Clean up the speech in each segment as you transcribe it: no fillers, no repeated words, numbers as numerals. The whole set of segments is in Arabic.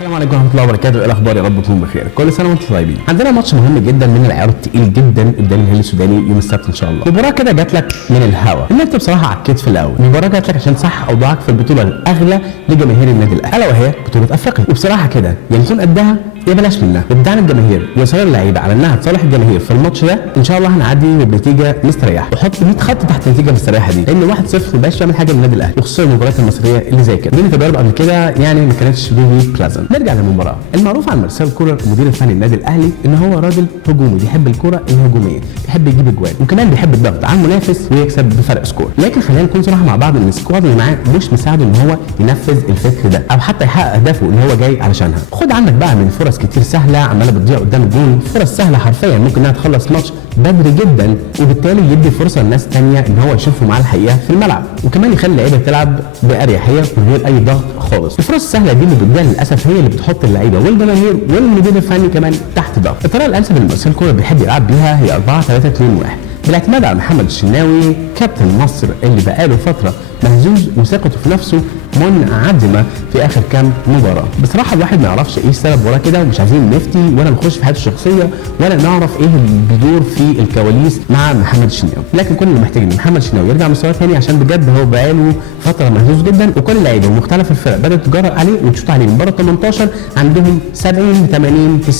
السلام عليكم ورحمه الله وبركاته. ايه الاخبار؟ يا رب تكونوا بخير. كل سنه وانتم طيبين. عندنا ماتش مهم جدا من العيار التقيل جدا قدام الهلال السوداني يوم السبت ان شاء الله. مباراه كده جات لك من الهوا ان انت بصراحه عكيت في الاول. المباراه جات لك عشان صح اوضاعك في البطوله الاغلى لجماهير النادي الاهلي الا وهي بطوله افريقيا. وبصراحه كده يا نكون قدها يا بلاش منها. ابدعنا الجماهير واصرار اللعيبه على انها تصالح الجماهير في الماتش ده ان شاء الله هنعدي بنتيجه مستريحه. وحط 100 خط تحت النتيجه المستريحه دي لان 1-0 ما بقاش يعمل حاجه للنادي الاهلي وخصوصا المباريات المصريه اللي زي كده. مين تجارب قبل كده يعني ما كانتش فيري بلازنت. نرجع للمباراه. المعروف عن مارسيل كولر المدير الفني للنادي الاهلي ان هو راجل هجومي بيحب الكره الهجوميه، بيحب يجيب اجوان وكمان بيحب الضغط على المنافس ويكسب بفرق سكور. لكن خلينا نكون صراحه مع بعض ان السكواد اللي معاه مش مساعده ان هو ينفذ الفكر ده او حتى يحقق اهدافه اللي هو جاي علشانها. خد عندك بقى من فرص كتير سهله عماله بتضيع قدام الجول، فرص سهله حرفيا ممكن انها تخلص ماتش بدري جدا وبالتالي يدي فرصه لناس ثانيه ان هو يشوفوا معاه الحقيقه في الملعب وكمان يخلي اللعيبه تلعب باريحيه من غير اي ضغط خالص. الفرص السهله دي اللي بتضيع للاسف هي اللي بتحط اللعيبه والجماهير والمدير الفني كمان تحت ضغط. الطريقه الانسب اللي مارسيل كولر بيحب يلعب بيها هي 4-3-2-1 بالاعتماد على محمد الشناوي كابتن مصر اللي بقاله فتره مهزوز وثقته في نفسه منعدمه في اخر كام مباراه. بصراحه الواحد ما يعرفش ايه السبب ورا كده ومش عايزين نفتي ولا نخش في حياته الشخصيه ولا نعرف ايه اللي بيدور في الكواليس مع محمد الشناوي. لكن كل اللي محتاج ان محمد الشناوي يرجع مستواه ثاني عشان بجد هو بقاله فتره مهزوز جدا وكل اللعيبه ومختلف الفرق بدات تجرأ عليه وتشوط عليه من بره 18 عندهم 70 80 90%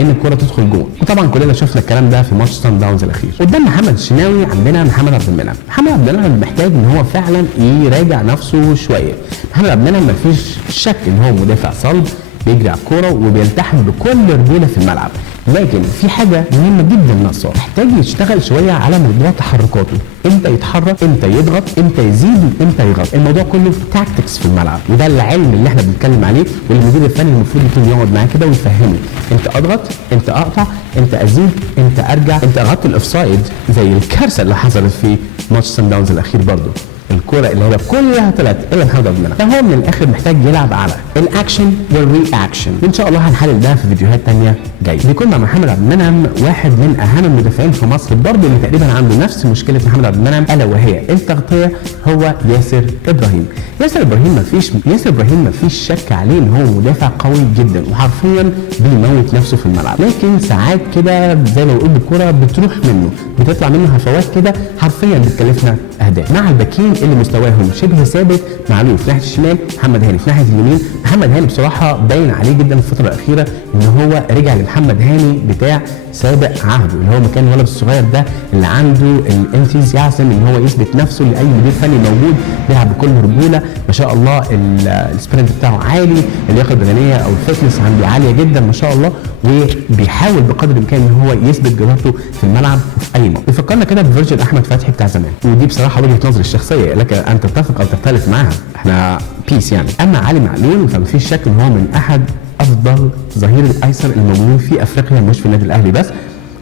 ان الكره تدخل جول. وطبعا كلنا شفنا الكلام ده في ماتش سان داونز الاخير. قدام محمد الشناوي عندنا محمد عبد المنعم. محمد عبد المنعم محتاج ان هو فعلا يراجع نفسه شويه. محمد عبد المنعم مفيش شك ان هو مدافع صلب بيجري على الكوره وبيلتحم بكل رجوله في الملعب، لكن في حاجه مهمه جدا ناقصاه. محتاج يشتغل شويه على موضوع تحركاته، امتى يتحرك، امتى يضغط، امتى يزيد، امتى يغطي. الموضوع كله تاكتكس في الملعب وده العلم اللي احنا بنتكلم عليه واللي المدير الفني المفروض يكون يقعد معاه كده ويفهمه امتى اضغط، امتى اقطع، امتى ازيد، امتى ارجع، امتى اغطي الاوفسايد زي الكارثه اللي حصلت في ماتش سان داونز الاخير برضه. الكرة اللي هي كلها طلعت الا محمد عبد المنعم. فهو من الاخر محتاج يلعب على الاكشن والرياكشن وان شاء الله هنحلل ده في فيديوهات ثانيه جايه. بيكون مع محمد عبد المنعم واحد من اهم المدافعين في مصر برضه اللي تقريبا عنده نفس مشكله محمد عبد المنعم الا وهي التغطيه، هو ياسر ابراهيم. ياسر ابراهيم ما فيش شك عليه ان هو مدافع قوي جدا وحرفيا بيموت نفسه في الملعب، لكن ساعات كده زي ما بقول بالكره بتروح منه، بتطلع منه هفوات كده حرفيا بتكلفنا اهداف. مع الباكين اللي مستواهم شبه ثابت، معلوف ناحيه الشمال، محمد هاني في ناحيه اليمين. محمد هاني بصراحه باين عليه جدا في الفتره الاخيره ان هو رجع لمحمد هاني بتاع سابق عهده اللي هو مكان الولد الصغير ده اللي عنده الانثيزيازم ان هو يثبت نفسه لاي مدير فني موجود، بيلعب بكل رجوله ما شاء الله، السبرنت بتاعه عالي، اللياقه البدنيه او الفتنس عنده عاليه جدا ما شاء الله، وبيحاول بقدر الامكان ان هو يثبت جدارته في الملعب في اي موقف. بيفكرنا كده بفيرجن احمد فتحي بتاع زمان، ودي بصراحه وجهه نظري الشخصيه لك ان تتفق او تختلف معاها، احنا بيس يعني. اما علي معلول فمفيش شك ان هو من احد افضل ظهير الايسر الموجودين في افريقيا مش في النادي الاهلي بس،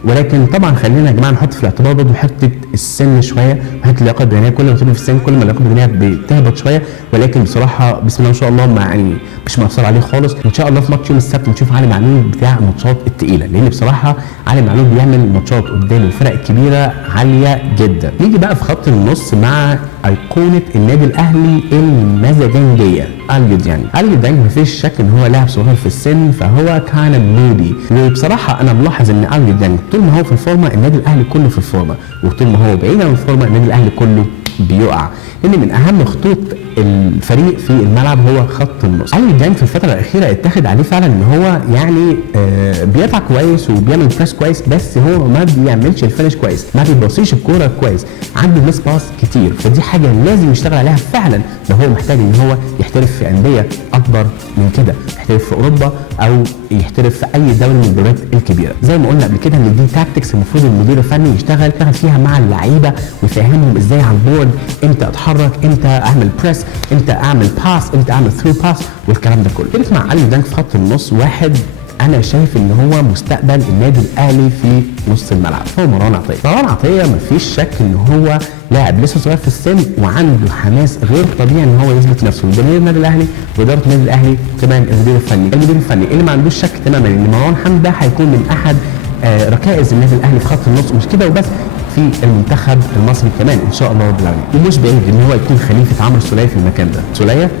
ولكن طبعا خلينا يا جماعه نحط في الاعتبار برضه حته السن شويه وحته اللياقه البدنيه. كل ما تكون في السن كل ما اللياقه البدنيه بتهبط شويه، ولكن بصراحه بسم الله ما شاء الله يعني مش مأثر عليه خالص. وان شاء الله في ماتش يوم السبت نشوف علي معلول بتاع الماتشات الثقيله، لان بصراحه علي معلول بيعمل ماتشات قدام الفرق الكبيره عاليه جدا. نيجي بقى في خط النص مع ايقونه النادي الاهلي المزاجنجيه اليو ديانج. اليو ديانج مفيش شك ان هو لاعب صغير في السن فهو كان مودي، وبصراحه انا ملاحظ ان اليو ديانج طول ما هو في الفورمه النادي الاهلي كله في الفورمه، وطول ما هو بعيد عن الفورمه النادي الاهلي كله بيقع، لان من اهم خطوط الفريق في الملعب هو خط النص. علي ديانج في الفتره الاخيره اتخذ عليه فعلا ان هو يعني بيقطع كويس وبيعمل بريس كويس، بس هو ما بيعملش الفينش كويس، ما بيبصيش الكوره كويس، عنده ميس باس كتير، فدي حاجه لازم يشتغل عليها فعلا لو هو محتاج ان هو يحترف في انديه اكبر من كده، يحترف في اوروبا او يحترف في اي دوري من الدوريات الكبيره. زي ما قلنا قبل كده ان دي تاكتكس المفروض المدير الفني يشتغل فيها مع اللعيبه ويفهمهم ازاي على البورد امتى اتحرك، امتى اعمل بريس، امتى اعمل باس، امتى اعمل ثرو باس والكلام ده كله. فرق مع علي ديانج في خط النص واحد انا شايف ان هو مستقبل النادي الاهلي في نص الملعب، هو مروان عطيه. مروان عطيه مفيش شك ان هو لاعب لسه صغير في السن وعنده حماس غير طبيعي ان هو يثبت نفسه. جماهير النادي الاهلي واداره النادي الاهلي وكمان المدير الفني اللي ما عندوش شك تماما ان مروان حمدي ده هيكون من احد ركائز النادي الاهلي في خط النص، مش كده وبس، في المنتخب المصري كمان ان شاء الله رب العالمين. ومش بعيد ان هو يكون خليفه عمرو السولية في المكان ده. سولية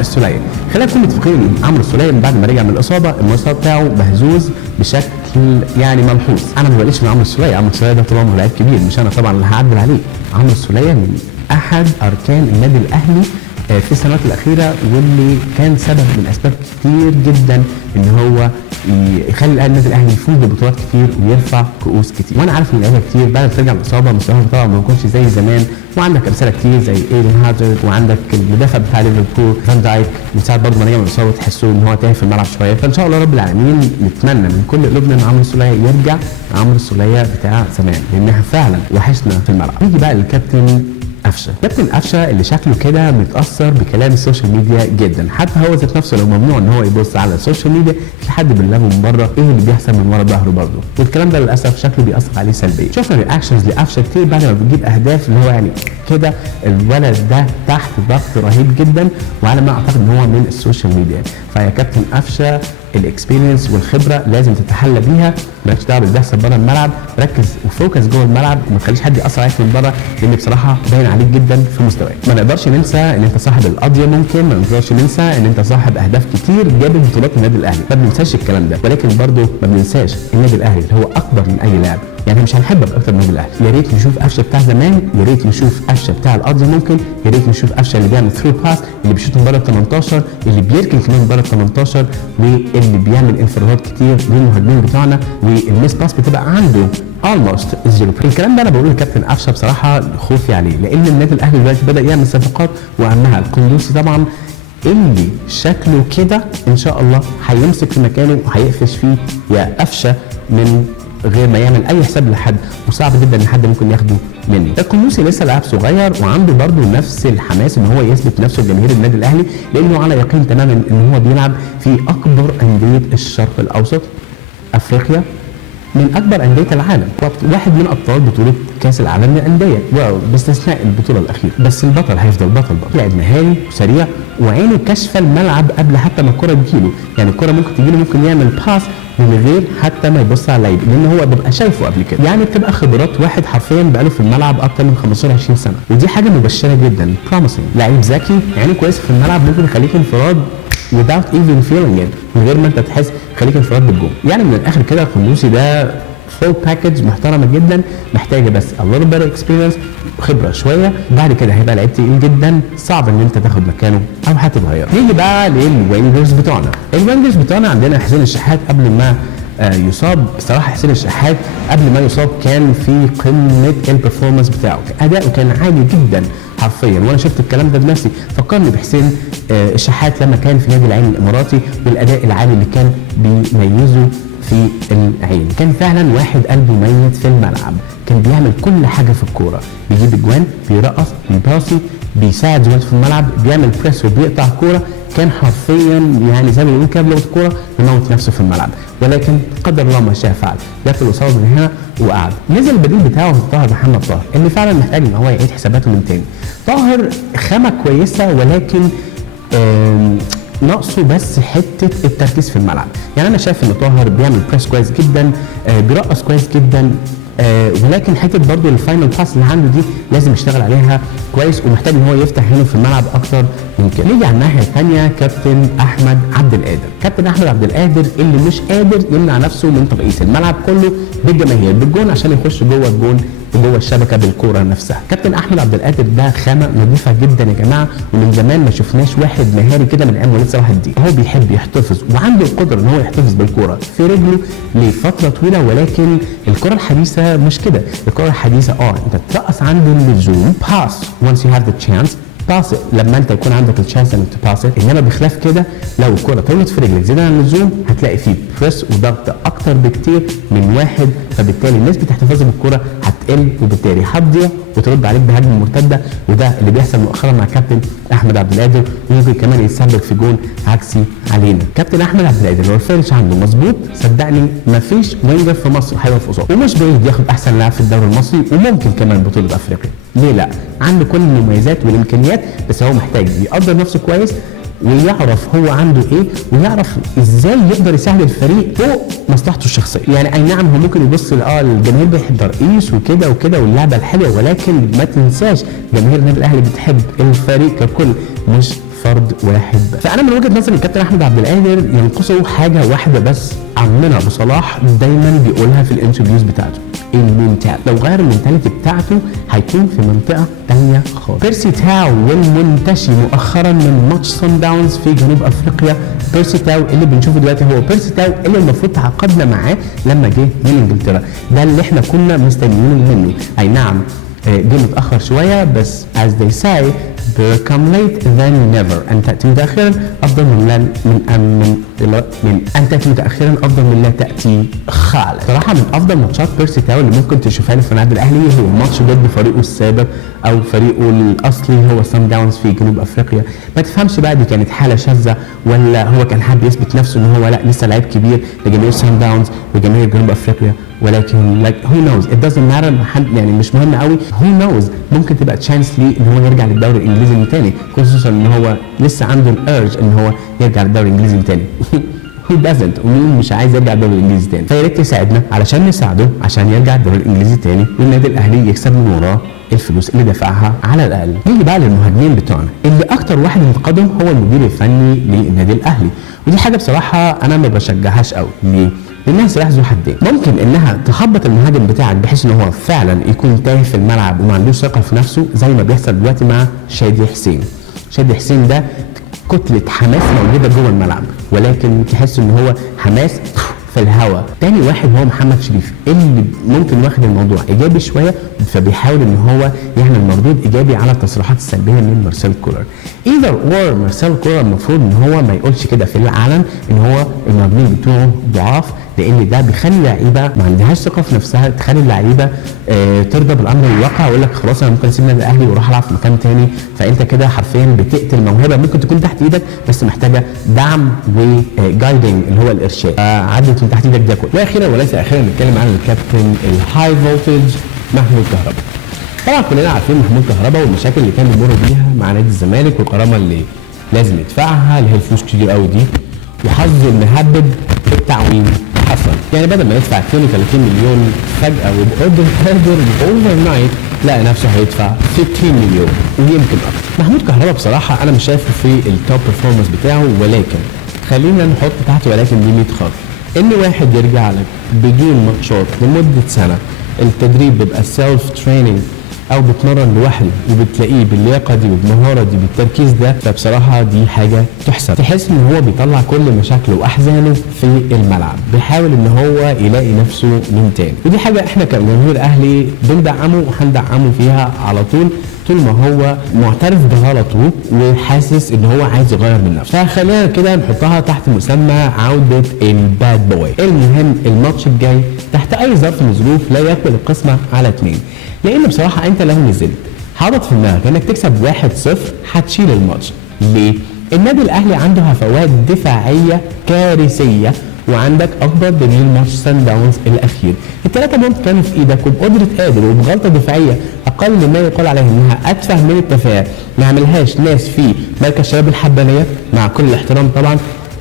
السولية، خلينا نكون متفقين ان عمرو السولية من بعد ما رجع من الاصابه المستوى بتاعه مهزوز بشكل يعني ملحوظ. انا ما بقلش من عمرو السولية، عمرو السولية ده طول عمره لعيب كبير، مش انا طبعا اللي هعدل عليه. عمرو السولية من احد اركان النادي الاهلي في السنوات الاخيره، واللي كان سبب من اسباب كتير جدا ان هو يخلي النادي الاهلي يفوز ببطولات كتير ويرفع كؤوس كتير. وانا عارف ان لعيبه كتير بعد ما ترجع من الاصابه مستواهم طبعا ما بيكونش زي زمان، وعندك امثله كتير زي ايدن هازارد، وعندك المدافع بتاع ليفربول فان دايك من ساعه برضه ما رجع من الاصابه تحسوا ان هو تايه في الملعب شويه. فان شاء الله رب العالمين نتمنى من كل قلوبنا ان عمرو السولية يرجع عمرو السولية بتاع زمان، لانها فعلا وحشنا في الملعب. نيجي بقى للكابتن قفشه. كابتن قفشه اللي شكله كده متاثر بكلام السوشيال ميديا جدا، حتى هو ذات نفسه لو ممنوع ان هو يبص على السوشيال ميديا في حد بيلغه من بره ايه اللي بيحصل من ورا ظهره برضه، والكلام ده للاسف شكله بيأثر عليه سلبيا. شفنا رياكشنز لقفشه كتير بعد ما بيجيب اهداف اللي هو يعني كده الولد ده تحت ضغط رهيب جدا، وعلى ما اعتقد ان هو من السوشيال ميديا. فيا كابتن قفشه الاكسبيرينس والخبره لازم تتحلى بيها، مالكش دعوه باللي بيحصل بره الملعب، ركز وفوكس جوه الملعب وما تخليش حد ياثر عليك من بره، لان بصراحه باين عليك جدا في مستواك. ما نقدرش ننسى ان انت صاحب القضيه، ممكن ما نقدرش ننسى ان انت صاحب اهداف كتير جابت بطولات النادي الاهلي، ما بننساش الكلام ده، ولكن برضه ما بننساش النادي الاهلي اللي هو اكبر من اي لاعب. يعني مش هنحبك اكتر من النادي الاهلي. يا ريت نشوف قفشه بتاع زمان، يا ريت نشوف قفشه بتاع القضيه، ممكن يا ريت نشوف قفشه اللي بيعمل ثرو باس، اللي بيشوط من بره ال 18، اللي بيركن كمان من بره ال 18، واللي بيعمل انفرادات كتير للمهاجمين بتوعنا، والميس باس بتبقى عنده almost زيرو. الكلام ده انا بقوله للكابتن قفشه بصراحه خوفي عليه، لان النادي الاهلي دلوقتي بدا يعمل صفقات، واهمها القندوسي طبعا اللي شكله كده ان شاء الله هيمسك في مكانه وهيقفش فيه يا قفشه من غير ما يعمل اي حساب لحد، وصعب جدا ان حد ممكن ياخده مني. القندوسي لسه لاعب صغير وعنده برضه نفس الحماس ان هو يثبت نفسه لجماهير النادي الاهلي، لانه على يقين تماما ان هو بيلعب في اكبر انديه الشرق الاوسط، افريقيا، من اكبر انديه العالم، واحد من ابطال بطوله كاس العالم للانديه، باستثناء البطوله الاخيره. بس البطل هيفضل بطل بقى، لاعب مهاري وسريع وعينه كاشفه الملعب قبل حتى ما الكره تجيله، يعني الكره ممكن تجيله ممكن يعمل باس من غير حتى ما يبص على اللعيب، لان هو بيبقى شايفه قبل كده. يعني بتبقى خبرات واحد حرفيا بقاله في الملعب اكتر من 15 20 سنه، ودي حاجه مبشره جدا، بروميسنج. لعيب ذكي عينه كويسه في الملعب، ممكن يخليك انفراد without even feeling it، من غير ما انت تحس، خليك انفراد بالجول. يعني من الاخر كده القندوسي ده فول باكج محترمه جدا، محتاجه بس a little better experience، خبره شويه، بعد كده هيبقى لعيب تقيل جدا، صعب ان انت تاخد مكانه او هتتغير. نيجي بقى للوينجرز بتوعنا. الوينجرز بتوعنا عندنا حسين الشحات قبل ما يصاب. بصراحه حسين الشحات قبل ما يصاب كان في قمه البرفورمانس بتاعه، اداؤه كان عالي جدا حرفيا، وانا شفت الكلام ده بنفسي، فكرني بحسين الشحات لما كان في نادي العين الاماراتي، والاداء العالي اللي كان بيميزه في العين. كان فعلا واحد قلبه ميت في الملعب، كان بيعمل كل حاجه في الكوره، بيجيب اجوان، بيرقص، بيباصي، بيساعد زمايله في الملعب، بيعمل بريس وبيقطع الكوره، كان حرفيا يعني زي ما بنقول كده بلغه الكوره بيموت نفسه في الملعب، ولكن قدر الله ما شاء فعل، جات له الاصابه من هنا وقعد. نزل البديل بتاعه طاهر محمد طاهر، اللي فعلا محتاج ان هو يعيد حساباته من تاني. طاهر خامه كويسه، ولكن ناقصه بس حته التركيز في الملعب. يعني انا شايف ان طاهر بيعمل بريس كويس جدا، بيرقص كويس جدا، ولكن حته برضو الفاينل باس اللي عنده دي لازم يشتغل عليها كويس، ومحتاج ان هو يفتح هنا في الملعب اكتر من كده. نيجي على الناحيه الثانيه كابتن احمد عبد القادر. كابتن احمد عبد القادر اللي مش قادر يمنع نفسه من ترقيص الملعب كله بالجماهير بالجون عشان يخش جوه الجون وجوه الشبكه بالكوره نفسها. كابتن احمد عبد القادر ده خامه نظيفه جدا يا جماعه، ومن زمان ما شفناش واحد مهاري كده من ايام وليد صلاح الدين. هو بيحب يحتفظ وعنده القدره ان هو يحتفظ بالكوره في رجله لفتره طويله، ولكن الكره الحديثه مش كده. الكره الحديثه انت ترقص عند اللزوم، باس once you have the chance، باس لما انت يكون عندك الشانس انك تباس، انما بخلاف كده لو الكره طولت في رجلك زياده عن اللزوم هتلاقي فيه بريس وضغط اكتر بكتير من واحد، فبالتالي نسبه احتفاظك بالكره هتقل، وبالتالي هتضيع وترد عليك بهجمه مرتده، وده اللي بيحصل مؤخرا مع كابتن احمد عبد القادر، ويمكن كمان يتسبب في جون عكسي علينا. كابتن احمد عبد القادر لو الفينش عنده مظبوط صدقني مفيش وينجر في مصر هيقف قصاده، ومش بعيد ياخد احسن لاعب في الدوري المصري، وممكن كمان بطوله افريقيا. ليه لا؟ عنده كل المميزات والامكانيات، بس هو محتاج يقدر نفسه كويس، ويعرف هو عنده ايه ويعرف ازاي يقدر يساعد الفريق فوق مصلحته الشخصيه. يعني اي نعم هو ممكن يبص الجماهير بيحب رئيس وكده وكده واللعبه الحلوه، ولكن ما تنساش جماهير النادي الاهلي بتحب الفريق ككل مش فرد واحد. فانا من وجهه نظري الكابتن احمد عبد القادر ينقصه حاجه واحده بس عمنا ابو صلاح دايما بيقولها في الانترفيوز بتاعته، المنتال. لو غير المنتاليتي بتاعته هيكون في منطقه ثانيه خالص. بيرسي تاو والمنتشي مؤخرا من ماتش صن داونز في جنوب افريقيا. بيرسي تاو اللي بنشوفه دلوقتي هو بيرسي تاو اللي المفروض تعاقدنا معاه لما جه من انجلترا، ده اللي احنا كنا مستنيينه منه. اي نعم جه متاخر شويه، بس as they say come late than never. أن تأتي متأخرا أفضل من أن تأتي متأخرا أفضل من لا تأتي خالص. صراحة من أفضل ماتشات بيرسي تاو اللي ممكن تشوفها له في النادي الأهلي هو ماتش ضد فريقه السابق أو فريقه الأصلي هو صن داونز في جنوب أفريقيا. ما تفهمش بقى دي كانت حالة شاذة ولا هو كان حابب يثبت نفسه إن هو لا لسه لعيب كبير لجماهير صن داونز وجماهير جنوب أفريقيا، ولكن like who knows it doesn't matter. يعني مش مهم قوي who knows، ممكن تبقى تشانس ليه ان هو يرجع للدوري الانجليزي من تاني، خصوصا ان هو لسه عنده الارج ان هو يرجع للدوري الانجليزي من تاني. who doesn't؟ ومين مش عايز يرجع الدوري الانجليزي تاني؟ فيا ريت تساعدنا علشان نساعده عشان يرجع الدوري الانجليزي تاني والنادي الاهلي يكسب من وراه الفلوس اللي دفعها على الاقل. نيجي بقى للمهاجمين بتوعنا اللي اكتر واحد انتقدهم هو المدير الفني للنادي الاهلي، ودي حاجه بصراحه انا ما بشجعهاش قوي. ليه؟ لانها سلاح ذو حدين. ممكن انها تخبط المهاجم بتاعك بحيث ان هو فعلا يكون تايه في الملعب وما عندوش ثقه في نفسه زي ما بيحصل دلوقتي مع شادي حسين. شادي حسين ده كتله حماس موجوده جوه الملعب، ولكن تحس ان هو حماس في الهوا. تاني واحد هو محمد شريف اللي ممكن واخد الموضوع ايجابي شويه، فبيحاول ان هو يعمل مردود ايجابي على التصريحات السلبيه من مارسيل كولر. ايذر اور مارسيل كولر المفروض ان هو ما يقولش كده في العلن ان هو المهاجمين بتوعه ضعاف، لان ده بيخلي اللعيبه ما عندهاش ثقه في نفسها، تخلي اللعيبه ترضى بالامر الواقع ويقول لك خلاص انا ممكن اسيب النادي الاهلي واروح العب في مكان تاني. فانت كده حرفيا بتقتل موهبه ممكن تكون تحت ايدك بس محتاجه دعم وجايدنج اللي هو الارشاد. عدت من تحت ايدك ده كله. واخيرا وليس اخيرا نتكلم عن الكابتن الهاي فولتج محمود كهربا. طبعا كلنا عارفين محمود كهربا والمشاكل اللي كان بيمر بيها مع نادي الزمالك والغرامه اللي لازم يدفعها اللي هي الفلوس كتير قوي دي، وحظه المهبب في التعويم حصل. يعني بدل ما يدفع 32 مليون فجأة وبأوردر اوفر نايت لقى نفسه هيدفع 60 مليون ويمكن اكتر. محمود كهربا بصراحة انا مش شايفه في التوب بيرفورمانس بتاعه، ولكن خلينا نحط تحته ولكن دي 100 خط. ان واحد يرجع لك بدون ماتشات لمدة سنة، التدريب بيبقى سيلف تريننج او بتمرن لوحده وبتلاقيه باللياقه دي وبالمهاره دي بالتركيز ده، فبصراحه دي حاجه تحسب. تحس ان هو بيطلع كل مشاكله واحزانه في الملعب، بيحاول ان هو يلاقي نفسه من تاني، ودي حاجه احنا كجمهور اهلي بندعمه وهندعمه فيها على طول ما هو معترف بغلطه وحاسس ان هو عايز يغير من نفسه. فخلينا كده نحطها تحت مسمى عوده الباد بوي. المهم الماتش الجاي تحت اي ظرف من الظروف لا يقبل القسمه على 2، لان بصراحه انت لو نزلت حاطط في دماغك انك تكسب 1-0 هتشيل الماتش. ليه؟ النادي الاهلي عنده هفوات دفاعيه كارثيه، وعندك اكبر دليل ماتش سان داونز الاخير. الثلاثه بونت كانوا في ايدك وبقدره قادر وبغلطه دفاعيه اقل مما يقال عليها انها اتفه من التفاهه ما عملهاش ناس في مركز شباب الحبانيه، مع كل الاحترام طبعا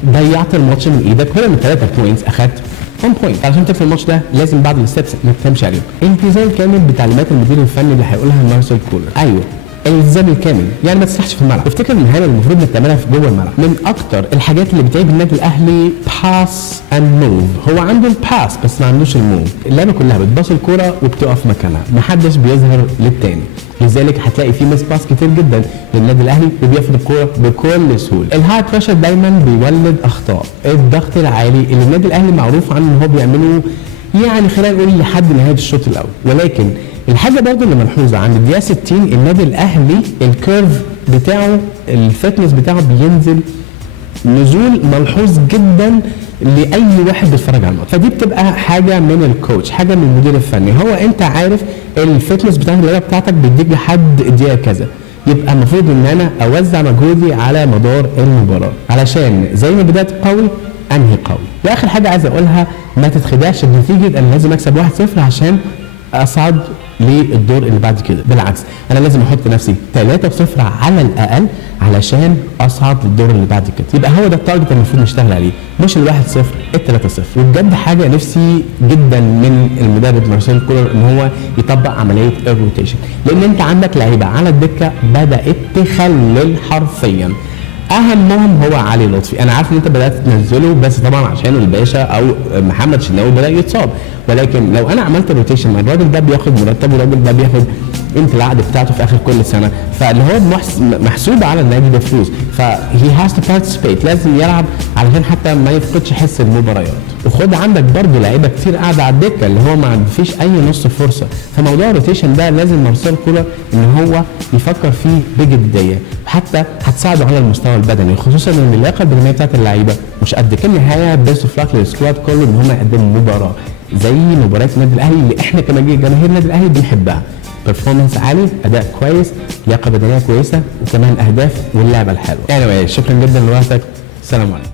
ضيعت الماتش من ايدك. هنا من 3 بوينتس اخدت 1 بوينت. علشان تكسب الماتش ده لازم بعض الستبس انك تمشي عليهم. التزام كامل بتعليمات المدير الفني اللي هيقولها مارسيل كولر. ايوه الالتزام الكامل، يعني ما تسرحش في الملعب. افتكر ان هنا المفروض انك تعملها في جوه الملعب. من اكتر الحاجات اللي بتعيب النادي الاهلي باس اند موف. هو عنده الباس بس ما عندوش الموف. اللعبه كلها بتباص الكوره وبتقف مكانها، ما حدش بيظهر للتاني. لذلك هتلاقي في مس باس كتير جدا للنادي الاهلي وبياخد الكوره بكل سهوله. الهاي بريشر دايما بيولد اخطاء. الضغط العالي اللي النادي الاهلي معروف عنه ان هو بيعمله يعني خلينا نقول لحد نهايه الشوط الاول، ولكن الحاجه برضه اللي ملحوظه عند الدقيقه 60 النادي الاهلي الكيرف بتاعه الفتنس بتاعه بينزل نزول ملحوظ جدا لاي واحد بيتفرج على الماتش. فدي بتبقى حاجه من الكوتش، حاجه من المدير الفني. هو انت عارف الفتنس بتاعت اللعبه بتاعتك بتديك لحد الدقيقه كذا، يبقى المفروض ان انا اوزع مجهودي على مدار المباراه علشان زي ما بدات قوي انهي قوي. واخر حاجه عايز اقولها، ما تتخدعش بنتيجه انا لازم اكسب 1-0 عشان اصعد للدور اللي بعد كده. بالعكس انا لازم احط نفسي 3-0 على الاقل علشان اصعد للدور اللي بعد كده. يبقى هو ده التارجت المفروض نشتغل عليه، مش ال1-0 ال3-0. وبجد حاجه نفسي جدا من المدرب مارسيل كولر ان هو يطبق عمليه الروتيشن، لان انت عندك لعيبه على الدكه بدات تخلل حرفيا. اهمهم هو علي لطفي. انا عارف ان انت بدات تنزله بس طبعا عشان الباشا او محمد شناوي بدا يتصاب، ولكن لو انا عملت روتيشن الراجل ده بياخد مرتب والراجل ده بياخد قيمه العقد بتاعته في اخر كل سنه، فاللي هو محسوب على النادي ده فلوس، فهي هاز تو بارتيسيبيت، لازم يلعب علشان حتى ما يفقدش حس المباريات. وخد عندك برضه لعيبه كتير قاعده على الدكه اللي هو ما فيش اي نص فرصه، فموضوع الروتيشن ده لازم مارسيل كولر ان هو يفكر فيه بجديه، وحتى هتساعده على المستوى البدني، خصوصا ان اللياقه البدنيه بتاعت اللعيبه مش قد كده. النهايه بيست اوف لاك للسكواد كله ان هم يقدموا مباراه زي مباريات النادي الاهلي اللي احنا كجماهير النادي الاهلي بنحبها، برفورمانس عالي، اداء كويس، لياقه بدنيه كويسه، وكمان اهداف واللعبه الحلوه. يعني شكرا جدا لوقتك، السلام عليكم.